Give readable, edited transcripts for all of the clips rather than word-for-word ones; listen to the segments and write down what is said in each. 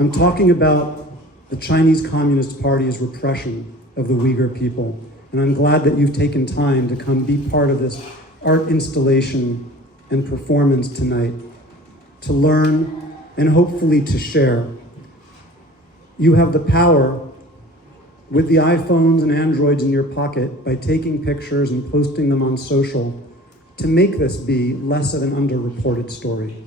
I'm talking about the Chinese Communist Party's repression of the Uyghur people. And I'm glad that you've taken time to come be part of this art installation and performance tonight, to learn and hopefully to share. You have the power with the iPhones and Androids in your pocket by taking pictures and posting them on social to make this be less of an underreported story,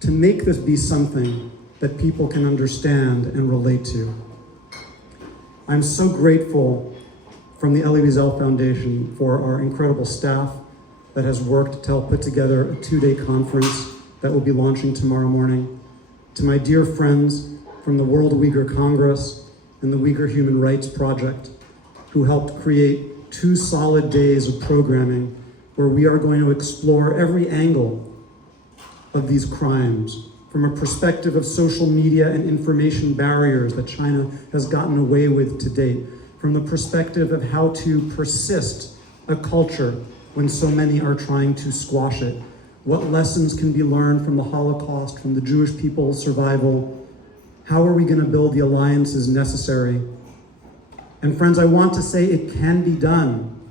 to make this be something that people can understand and relate to. I'm so grateful from the Elie Wiesel Foundation for our incredible staff that has worked to help put together a 2-day conference that will be launching tomorrow morning, to my dear friends from the World Uyghur Congress and the Uyghur Human Rights Project, who helped create 2 solid days of programming where we are going to explore every angle of these crimes from a perspective of social media and information barriers that China has gotten away with to date, from the perspective of how to persist a culture when so many are trying to squash it, what lessons can be learned from the Holocaust, from the Jewish people's survival, how are we going to build the alliances necessary? And friends, I want to say it can be done.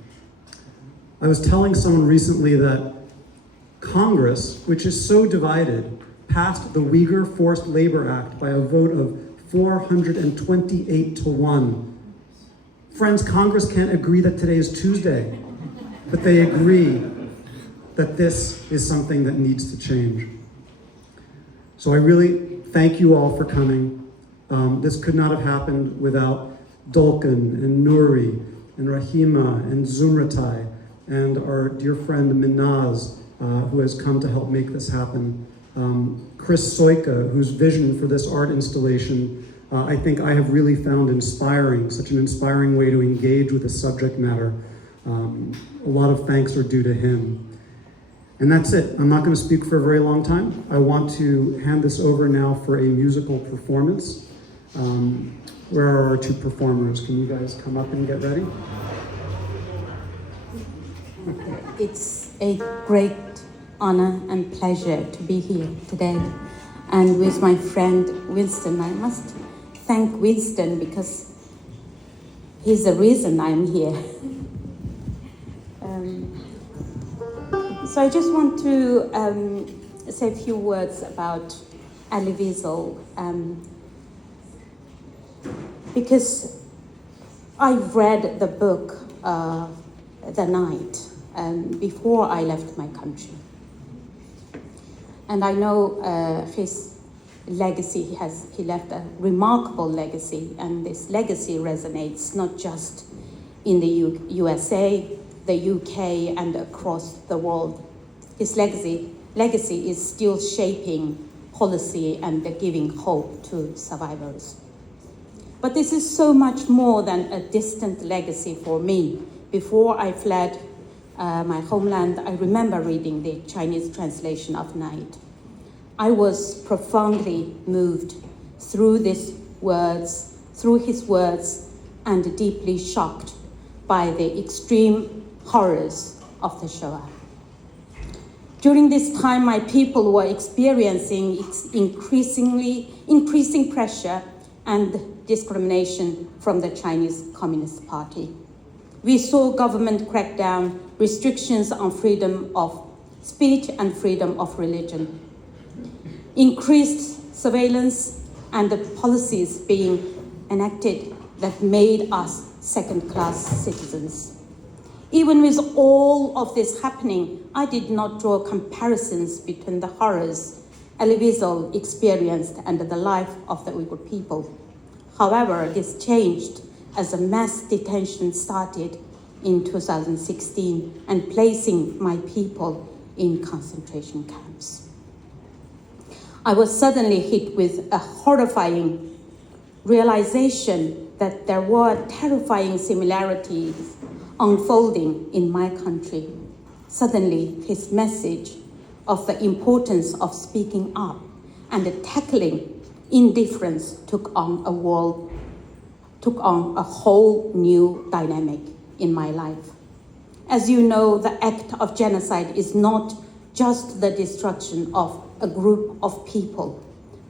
I was telling someone recently that Congress, which is so divided, passed the Uyghur Forced Labor Act by a vote of 428 to 1. Friends, Congress can't agree that today is Tuesday, but they agree that this is something that needs to change. So I really thank you all for coming. This could not have happened without Dolken and Nuri and Rahima and Zumratai and our dear friend Minaz, who has come to help make this happen. Chris Soika, whose vision for this art installation I think I have really found inspiring, such an inspiring way to engage with the subject matter. A lot of thanks are due to him. And that's it. I'm not going to speak for a very long time. I want to hand this over now for a musical performance. Where are our 2 performers? Can you guys come up and get ready? It's a great honor and pleasure to be here today. And with my friend Winston, I must thank Winston because he's the reason I'm here. So I just want to say a few words about Elie Wiesel, because I read the book the night before I left my country. And I know his legacy, he left a remarkable legacy, and this legacy resonates not just in the USA, the UK, and across the world. His legacy is still shaping policy and giving hope to survivors. But this is so much more than a distant legacy for me. Before I fled my homeland, I remember reading the Chinese translation of Night. I was profoundly moved through his words, and deeply shocked by the extreme horrors of the Shoah. During this time, my people were experiencing increasing pressure and discrimination from the Chinese Communist Party. We saw government crackdown, restrictions on freedom of speech and freedom of religion, increased surveillance, and the policies being enacted that made us second-class citizens. Even with all of this happening, I did not draw comparisons between the horrors Elie Wiesel experienced and the life of the Uyghur people. However, this changed as a mass detention started in 2016 and placing my people in concentration camps. I was suddenly hit with a horrifying realization that there were terrifying similarities unfolding in my country. Suddenly, his message of the importance of speaking up and tackling indifference took on a whole new dynamic in my life. As you know, the act of genocide is not just the destruction of a group of people,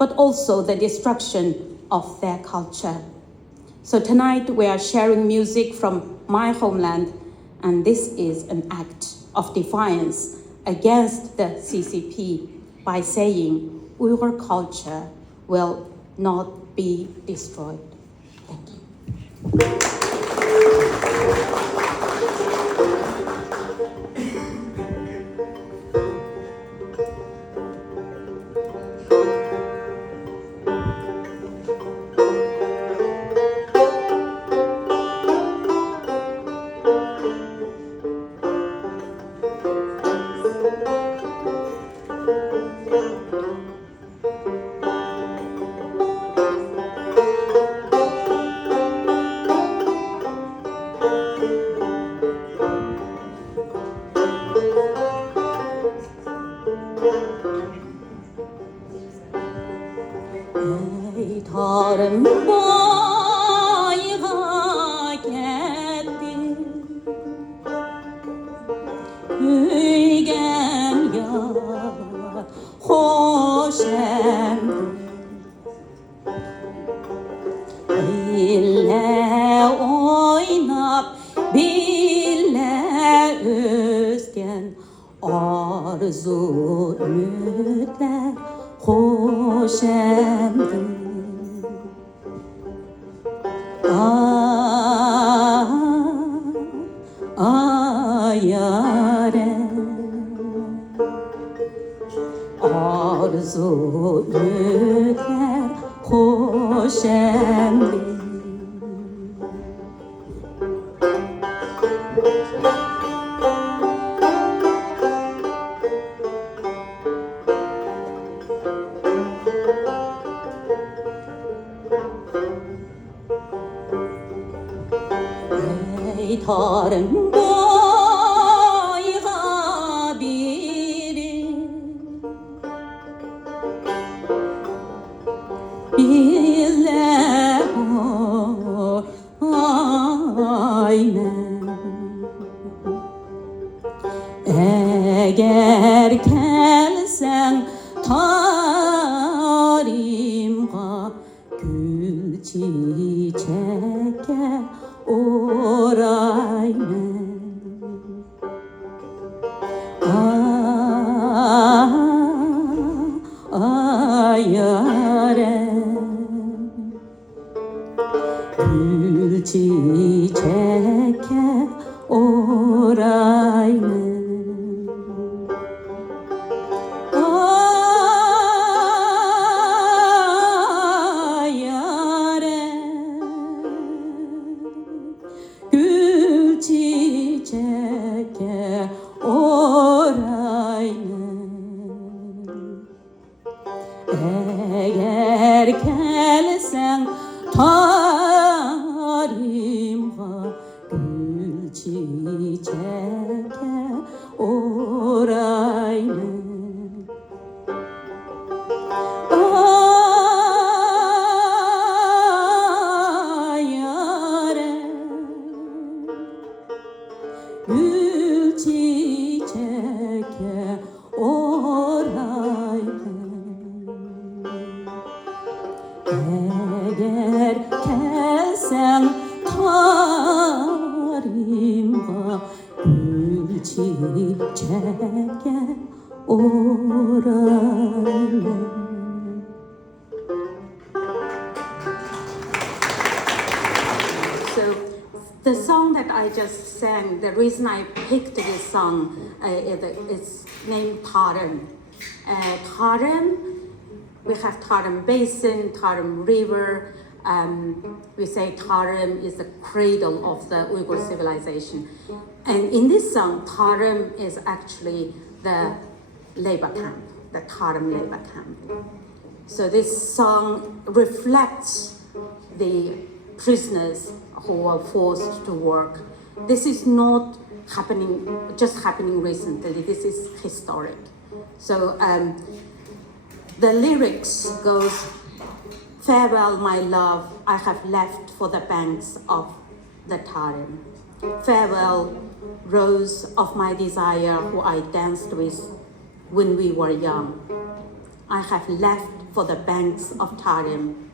but also the destruction of their culture. So tonight we are sharing music from my homeland, and this is an act of defiance against the CCP by saying Uyghur culture will not be destroyed. Thank you. Ey tarım bayığa gitti, Uygen yar hoş emdi. Bille oynap, bille özgen, arzu ümitler hoş emdi. Yâre, arzu ümitler hoş emdi. Ey tarım boyga biri, bile aynen. Eğer gelsen tarimga, gül çiçeke oraymen. Yâre, gül çiçeke oraymen. Yâre, gül çiçeke oraymen. Eğer gelsen tarimga, gül çiçeke oraymen. Yâre, gül çiçeke oraymen. Eğer gelsen tarimga, gül çiçeke oraymen. So the song that I just sang, the reason I picked this song is named Tarım. Tarım, we have Tarım Basin, Tarım River. We say Tarım is the cradle of the Uyghur civilization. And in this song, Tarım is actually the labor camp, the Tarım labor camp. So this song reflects the prisoners who were forced to work. This is not just happening recently, this is historic. So the lyrics goes, farewell my love, I have left for the banks of the Tarım. Farewell, rose of my desire who I danced with when we were young. I have left for the banks of Tarim,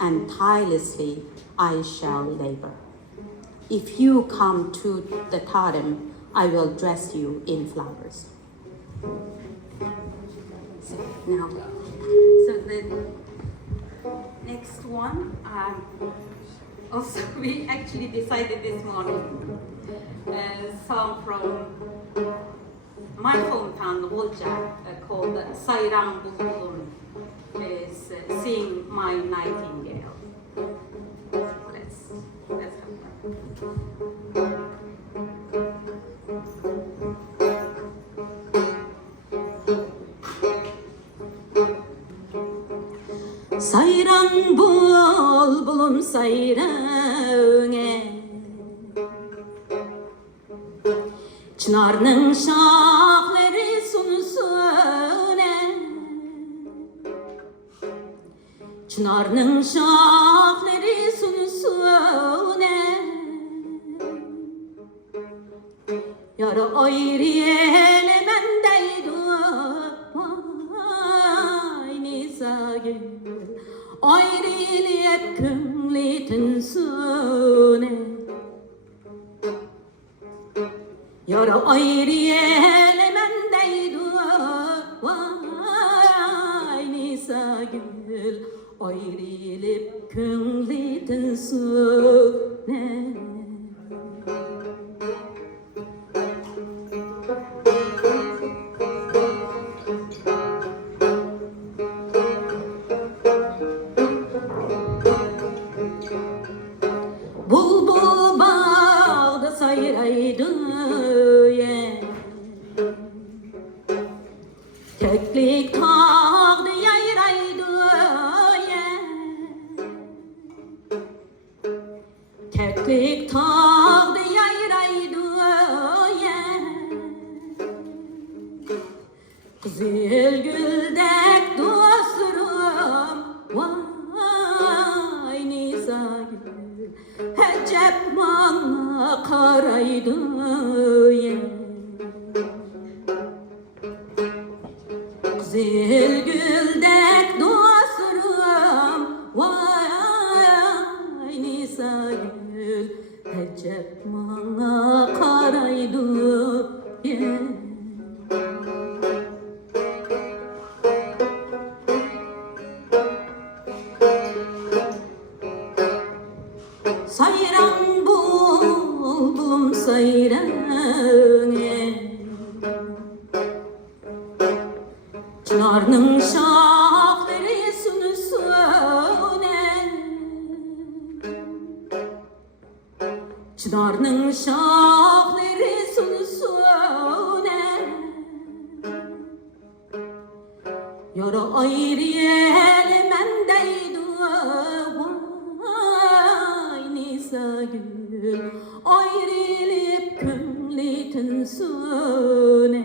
and tirelessly I shall labor. If you come to the Tarim, I will dress you in flowers. So now, so the next one, also we actually decided this morning, a song from my hometown, Volja, called Sayrang Bulbulun, is Sing My Nightingale. Let's have that. Sayrang bulbulum sayrang Çınarның şahları sunusune Çınarның şahları sunusune Yarı ayrı elemendeydi Vay nizagül Ayrılıp kümli tünsüne Yara ayrı elemendeydi Vay nisagül Ayrılıp kümli tünsüne Bulbul bağda sayraydı Keklik tağdı yayraydı Keklik tağdı yayraydı Kızıl güldek dostum Vay nizagül Hecep bana karaydı Kızıl güldek dostum Vay nisagül Hecep bana karaydı Sayrang bulbulum sayrang Çınarның şahları sunusune Çınarның şahları sunusune Yara ayrı elemendeydi Vay nisagül Ayrılıp kümli tünsüne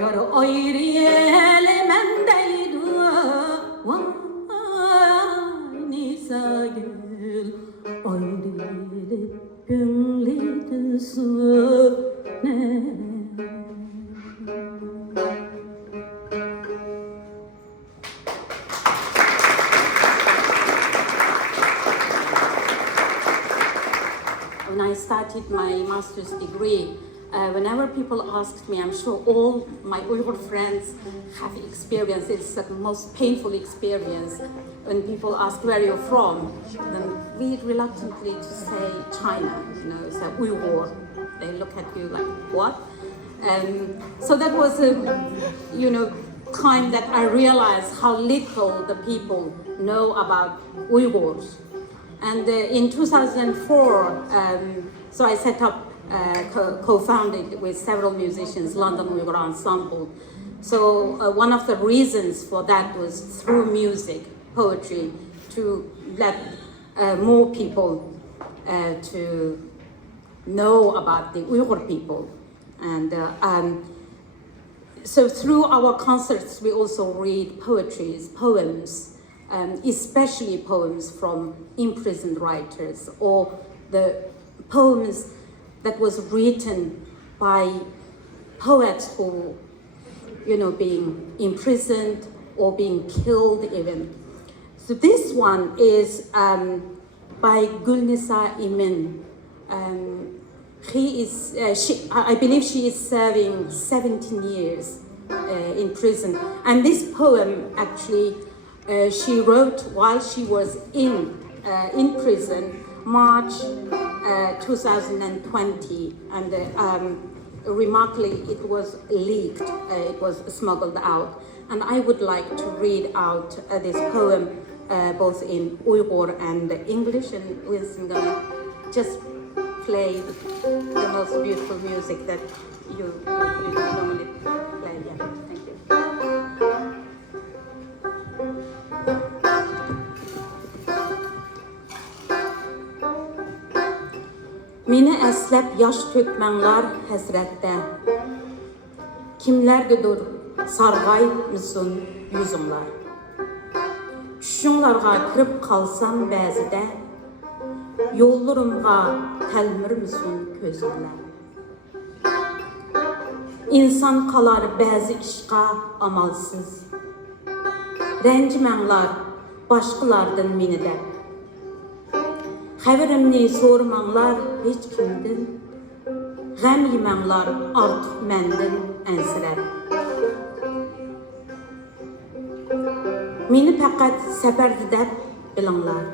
Yara ayrı elemendeydi Vay nisagül Ayrılıp kümli tünsüne When I started my master's degree, whenever people asked me, I'm sure all my Uyghur friends have experienced, it's the most painful experience. When people ask where you're from, then we reluctantly to say China, say Uyghur. They look at you like, what? So that was a, time that I realized how little the people know about Uyghurs. And in 2004, so I set up, co-founded with several musicians, London Uyghur Ensemble. So one of the reasons for that was through music, poetry, to let more people to know about the Uyghur people. And so through our concerts, we also read poems, especially poems from imprisoned writers, or the poems that was written by poets who being imprisoned or being killed even. So this one is by Gulnisa Imin. I believe she is serving 17 years in prison. And this poem actually she wrote while she was in prison, March 2020, and remarkably it was leaked, it was smuggled out. And I would like to read out this poem both in Uyghur and English, and Winston gonna just play the most beautiful music that you normally play. Yeah, thank you. Meni əslab yaş tökmənlər həsrətdə. Kimlərgədir sarğay mısın yüzünlər. Düşüşünlərə kirib qalsam bəzidə, yollarımğa təlmir mısın közünlər. İnsan qalar bəzi işqa amalsız. Rəncimənlər başqalardan menidə. Xəbərimni sormanglar heç kimdən, Ғəm yemanglar artıq məndən ənsirəb. Meni faqat səfərdi dəb bilinglar.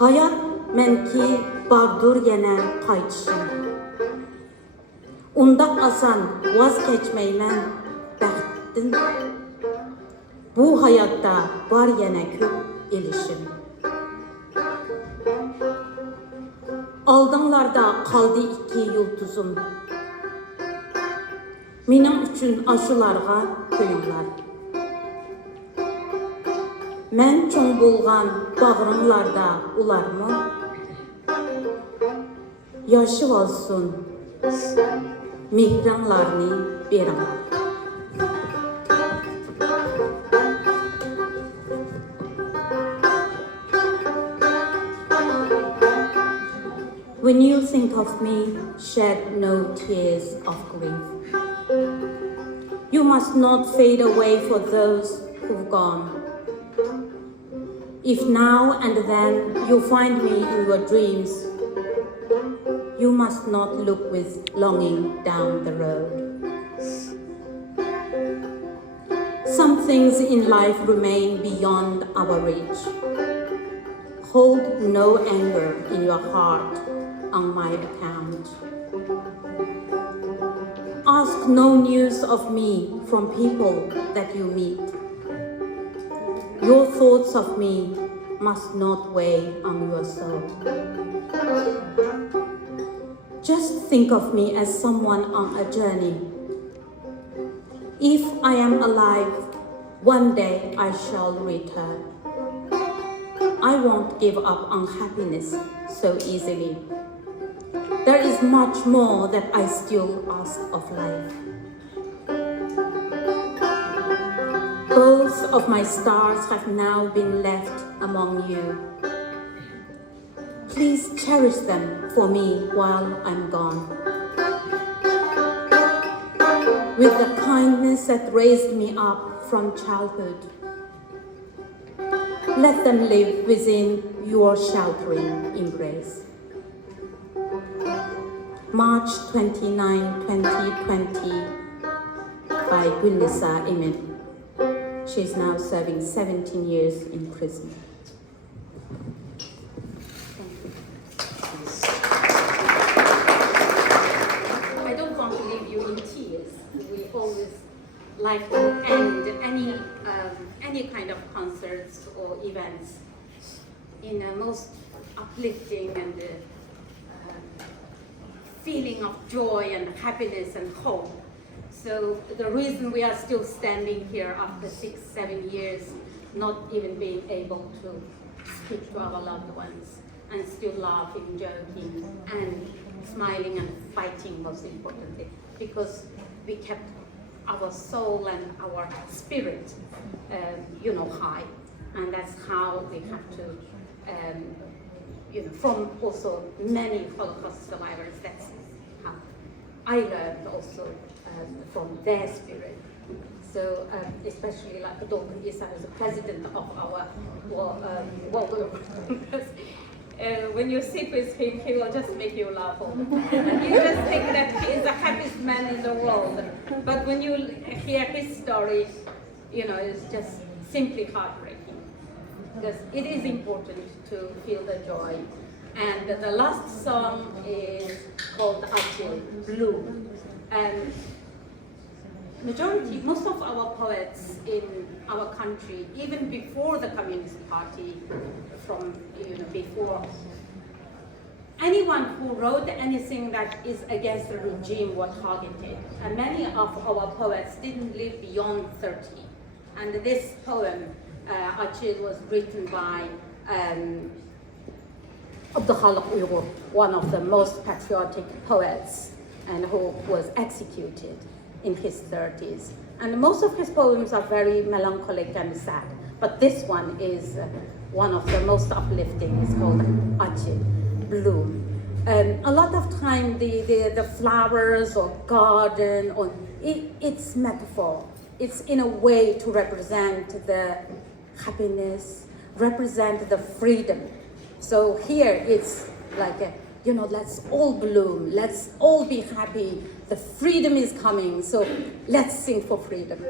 Hayat mənki bardur yenə qaytışım. Undaq asan vaz keçməymən bəxtdən. Bu hayatda var yenə köp elişim. Aldınlarda qaldı iki yıldızım. Mənim üçün aşılarga köyünlər. Mən çoğ bolğan bağrımlarda ularmı? Yaşıv olsun, mehranlarını beringlar. When you think of me, shed no tears of grief. You must not fade away for those who've gone. If now and then you find me in your dreams, you must not look with longing down the road. Some things in life remain beyond our reach. Hold no anger in your heart on my account. Ask no news of me from people that you meet. Your thoughts of me must not weigh on your soul. Just think of me as someone on a journey. If I am alive, one day I shall return. I won't give up on happiness so easily. There is much more that I still ask of life. Both of my stars have now been left among you. Please cherish them for me while I'm gone. With the kindness that raised me up from childhood, let them live within your sheltering embrace. March 29, 2020, by Gulnisa Imin. She is now serving 17 years in prison. I don't want to leave you in tears. We always like to end any kind of concerts or events in a most uplifting and feeling of joy and happiness and hope. So the reason we are still standing here after 6-7 years, not even being able to speak to our loved ones, and still laughing, joking, and smiling and fighting, most importantly, because we kept our soul and our spirit, high, and that's how we have to, from also many Holocaust survivors. That's how I learned also from their spirit. So especially like Dr. Isa is the president of our World Congress. When you sit with him, he will just make you laugh all the time. You just think that he is the happiest man in the world. But when you hear his story, you know, it's just simply heartbreaking. Because it is important to feel the joy. And the last song is called Acil, Blue. And most of our poets in our country, even before the Communist Party, before, anyone who wrote anything that is against the regime was targeted. And many of our poets didn't live beyond 30. And this poem, Acil, was written by Abdullah Uyghur, one of the most patriotic poets, and who was executed in his 30s. And most of his poems are very melancholic and sad, but this one is one of the most uplifting. It's called Acil, Blue. A lot of time the flowers or garden, or it's metaphor. It's in a way to represent the happiness, represent the freedom. So here it's like, let's all bloom, let's all be happy. The freedom is coming, so let's sing for freedom.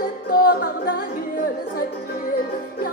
Letto bağda gül saçır